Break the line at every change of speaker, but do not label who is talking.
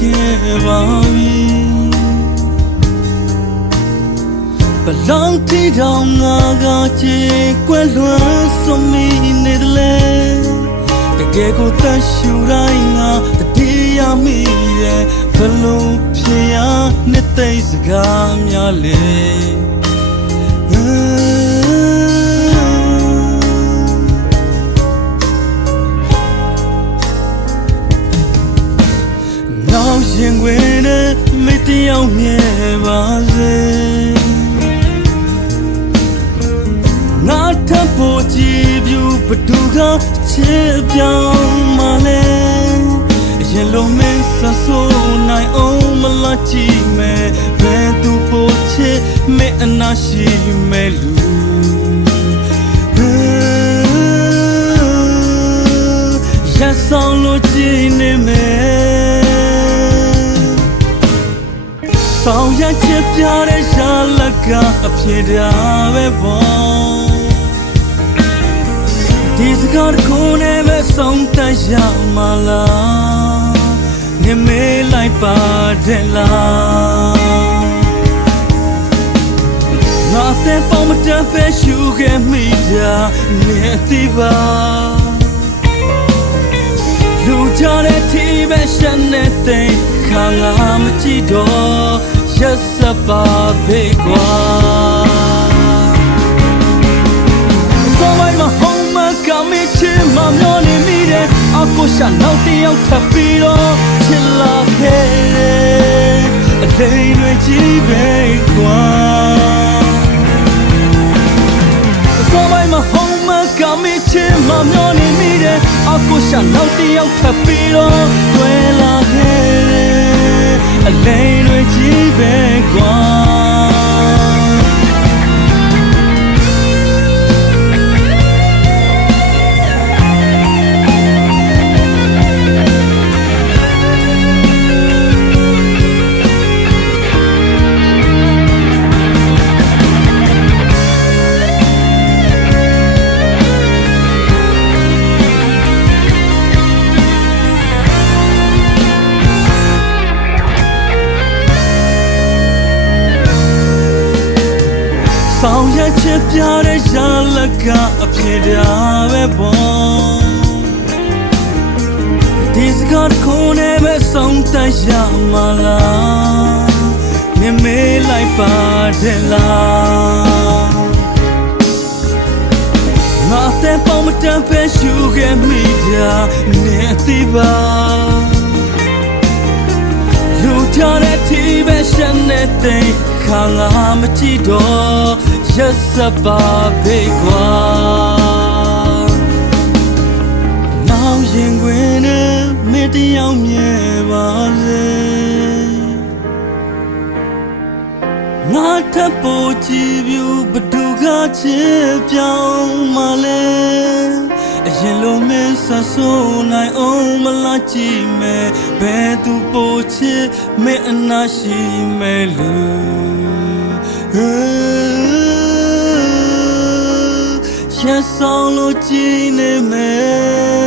ခဲ့ပါပြီဘလောင်တီတောင်ငါကချေကွယ်လွန်စွန်မီနေတယ်လေတကယ်ကိုတတ်ရှူတိုင်းငါတတိယမိရဲ့ဘလို့ဖြစ်ရနှစ်သိမ့်စကားများလေ ရင်ခွင်နဲ့မတည်အောင်မြဲပါစေငါထပ်ဖို့ကြည့်ပြဘဒုကချစ်ပြောင်းမလဲရင်လုံးမင်းဆဆိုးနိုင်အောင်မလားကြည့်မယ်ဘယ်သူပိုချစ်မဲအနာရှိမဲလူ ဆောင်ရချက်ပြတဲ့ရှာလကအဖြစ်တာပဲပေါ့ဒီစကားတစ်ခုနဲ့ပဲဆုံးတတ်ရမလားနေမေးလိုက်ပါတယ်လားငါတဲ့ပေါမတပဲရှူခဲ့မိတာနေတိပါလူကြတဲ့တီးပဲရှမ်းနေတဲ့ခါငါမကြည့်တော့ ရက်စပါဘေးကွာစောပိုင်းမှာဟောင်းမကမေးချင်မမျောနေမိတယ်အကိုရှာနောက်တစ်ယောက်ထပ်ပြီးတော့ချစ်လာခဲ့တယ်အလေးတွေကြည့်ပဲကွာစောပိုင်းမှာဟောင်းမကမေးချင်မမျောနေမိတယ်အကိုရှာနောက်တစ်ယောက်ထပ်ပြီးတော့တွေ့လာခဲ့တယ် အလေးတွေကြီးပဲကွာ ဆောင်ရချက်ပြတဲ့ရှာလကအဖြစ်တာပဲပေါ့ဒီစကားတစ်ခုနဲ့ပဲဆုံးတတ်ရမလားနေမေးလိုက်ပါတယ်လားငါတဲ့ပေါမတန်ပဲရှူခဲ့မိတာနေတိပါ ရှမ်းနေတဲ့ခါငါမကြည့်တော့ရက်စပါဘေးကွာနောက်ရင်ခွင်နဲ့မတည်အောင်မြဲပါစေငါထပ်ပေါ်ကြည့်ပြဘဒုကချစ်ပြောင်းမလဲ အရင်လိုမင်းဆဆိုးနိုင်အောင်မလားကြည့်မယ်ဘယ်သူပိုချစ်မဲအနာရှိမဲလူရဆောင်လို့ကြည့်နေမယ်